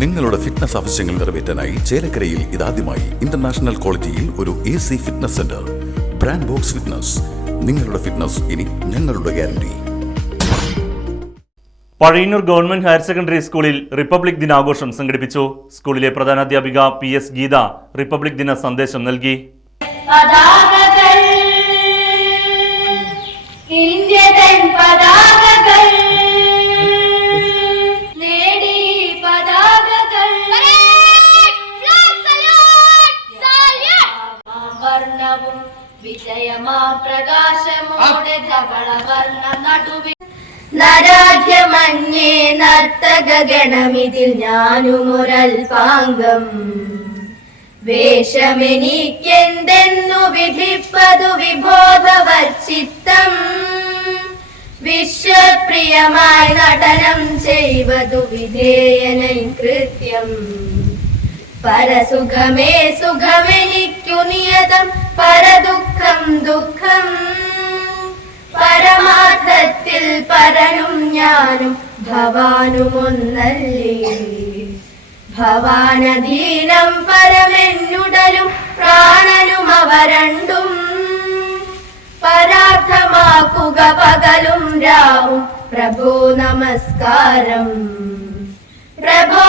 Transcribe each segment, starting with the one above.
നിങ്ങളുടെ ഫിറ്റ്നസ് ആവശ്യങ്ങൾ നിറവേറ്റാനായി ചേലക്കരയിൽ ഇതാദ്യമായി ഇന്റർനാഷണൽ ക്വാളിറ്റിയിൽ ഒരു A C fitness centre brand Box Fitness നിങ്ങളുടെ ഫിറ്റ്നസ് ഇനി ഞങ്ങളുടെ guarantee Pazhayannur government higher secondary സ്കൂളിൽ റിപ്പബ്ലിക് ദിനാഘോഷം സംഘടിപ്പിച്ചു. സ്കൂളിലെ പ്രധാനാധ്യാപിക പി എസ് ഗീത റിപ്പബ്ലിക് ദിന സന്ദേശം നൽകി. പതാകകൾ വിജയമാ പ്രകാശമോടെ നർത്തക ഗണമിതിൽ ഞാനുമൊരൽപാംഗം. വേഷമെനിക്കെന്തെന്നു വിധിപ്പതു വിബോധവർച്ചിത്തം വിശ്വപ്രിയമായി നടനം ചെയ്വതു വിധേയനൻ കൃത്യം. പരസുഖമേ സുഖമെനിക്കു നിയതം. പരദുഃഖം ദുഃഖം പരമാർത്ഥത്തിൽ പരനും ഞാനും ഭവാനുമൊന്നല്ലേ? ഭവാനധീനം പരമെന്നുടലും പ്രാണനും അവ രണ്ടും പരാർത്ഥമാക്കുക പകലും രാവും. പ്രഭോ നമസ്കാരം. പ്രഭോ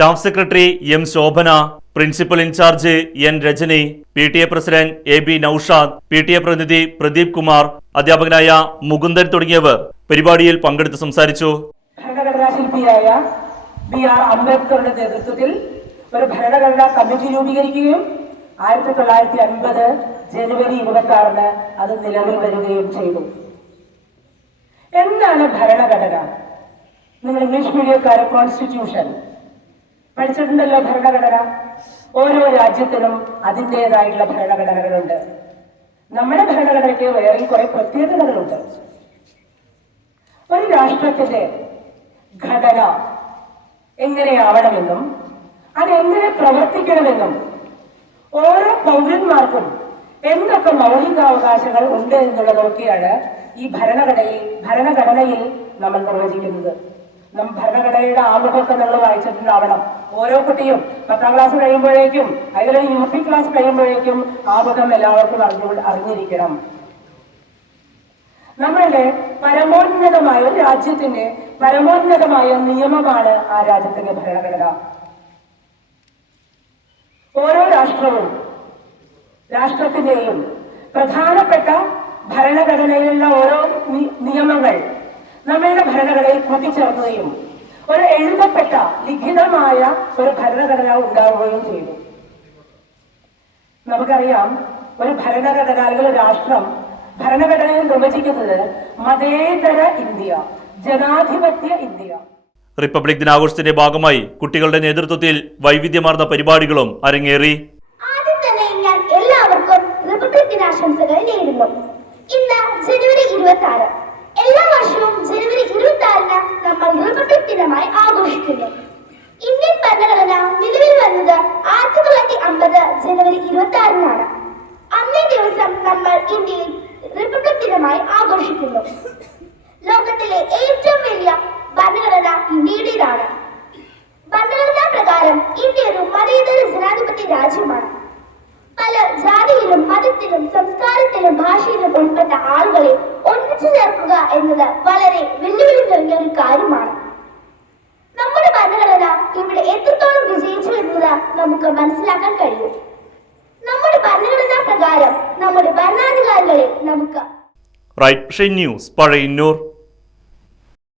staff secretary M Shobhana principal incharge N Rajani P T A president A B Noushad P T A പ്രതിനിധി പ്രദീപ് കുമാർ അധ്യാപകനായ മുകുന്ദൻ തുടങ്ങിയവർ പരിപാടിയിൽ പങ്കെടുത്ത് സംസാരിച്ചു. ഭരണഘടനാശില്പിയായ ബി ആർ അംബേദ്കറുടെ നേതൃത്വത്തിൽ ഒരു ഭരണഘടനാ കമ്മിറ്റി രൂപീകരിക്കുകയും ആയിരത്തി തൊള്ളായിരത്തി അൻപത് ജനുവരി ഇരുപത്തി ആറിന് അത് നിലവിൽ വരികയും ചെയ്തു. എന്താണ് ഭരണഘടന? നിങ്ങൾ ഇംഗ്ലീഷ് മീഡിയക്കാരെ കോൺസ്റ്റിറ്റ്യൂഷൻ പഠിച്ചിട്ടുണ്ടല്ലോ ഭരണഘടന. ഓരോ രാജ്യത്തിനും അതിന്റെതായിട്ടുള്ള ഭരണഘടനകളുണ്ട്. നമ്മുടെ ഭരണഘടനയ്ക്ക് വേറെ കുറെ പ്രത്യേകതകളുണ്ട്. ഒരു രാഷ്ട്രത്തിന്റെ ഘടന എങ്ങനെയാവണമെന്നും അതെങ്ങനെ പ്രവർത്തിക്കണമെന്നും ഓരോ പൗരന്മാർക്കും എന്തൊക്കെ മൗലികാവകാശങ്ങൾ ഉണ്ട് എന്നുള്ളതൊക്കെയാണ് ഈ ഭരണഘടനയിൽ ഭരണഘടനയിൽ നമ്മൾ നിർവചിക്കുന്നത്. ഭരണഘടനയുടെ ആമുഖമൊക്കെ നമ്മൾ വായിച്ചിട്ടുണ്ടാവണം. ഓരോ കുട്ടിയും പത്താം ക്ലാസ് കഴിയുമ്പോഴേക്കും അതിലൊരു യു പി ക്ലാസ് കഴിയുമ്പോഴേക്കും ആമുഖം എല്ലാവർക്കും അറിഞ്ഞു അറിഞ്ഞിരിക്കണം. നമ്മളുടെ പരമോന്നതമായ രാജ്യത്തിന്റെ പരമോന്നതമായ നിയമമാണ് ആ രാജ്യത്തിന്റെ ഭരണഘടന. ഓരോ രാഷ്ട്രവും രാഷ്ട്രത്തിന്റെയും പ്രധാനപ്പെട്ട ഭരണഘടനയിലുള്ള ഓരോ നിയമങ്ങൾ നമ്മളുടെ ഭരണഘടനയിൽ കൂട്ടിച്ചേർക്കുകയും ഒരു എഴുതപ്പെട്ട ലിഖിതമായ ഒരു ഭരണഘടന ഉണ്ടാവുകയും ചെയ്തു. നമുക്കറിയാം ഒരു ഭരണഘടന അല്ലെങ്കിൽ രാഷ്ട്രം ഭരണഘടനയിൽ നിർവചിക്കുന്നത് മതേതര ഇന്ത്യ ജനാധിപത്യ ഇന്ത്യ. റിപ്പബ്ലിക് ദിനാഘോഷത്തിന്റെ ഭാഗമായി കുട്ടികളുടെ നേതൃത്വത്തിൽ വൈവിധ്യമാർന്ന പരിപാടികളും അരങ്ങേറി. ആദ്യം തന്നെ ഞാൻ എല്ലാവർക്കും റിപ്പബ്ലിക് ദിനാശംസകൾ നേരുന്നു. ഇന്ന് ജനുവരി ഇരുപത്തി ആറ് എല്ലാ വർഷവും ജനുവരി ഇരുപത്തി ആറിന് റിപ്പബ്ലിക് ദിനമായി ആഘോഷിക്കുന്നു. ഇന്ത്യൻ ഭരണഘടന നിലവിൽ വന്നത് ആയിരത്തി തൊള്ളായിരത്തി അമ്പത് ജനുവരി ഇരുപത്തി ആറിനാണ് അന്നേ ദിവസം നമ്മൾ ഇന്ത്യയിൽ റിപ്പബ്ലിക് ദിനമായി ആഘോഷിക്കുന്നു. ലോകത്തിലെ ഏറ്റവും വലിയ ഭരണഘടന ഇന്ത്യയുടേതാണ് ഭരണഘടനാ പ്രകാരം ഇന്ത്യ ഒരു മതേതര ജനാധിപത്യ രാജ്യമാണ്. പല ജാതിയിലും മതത്തിലും സംസ്കാരത്തിലും ഭാഷയിലും ഉൾപ്പെട്ട ആളുകളെ എന്നത് വളരെ വെല്ലുവിളി നിറഞ്ഞ ഒരു കാര്യമാണ്. നമ്മുടെ ഭരണഘടന ഇവിടെ എത്രത്തോളം വിജയിച്ചു എന്നത് നമുക്ക് മനസ്സിലാക്കാൻ കഴിയും. നമ്മുടെ ഭരണഘടനാ പ്രകാരം നമ്മുടെ ഭരണാധികാരികളെ നമുക്ക് റൈറ്റ് ന്യൂസ് പഴയന്നൂർ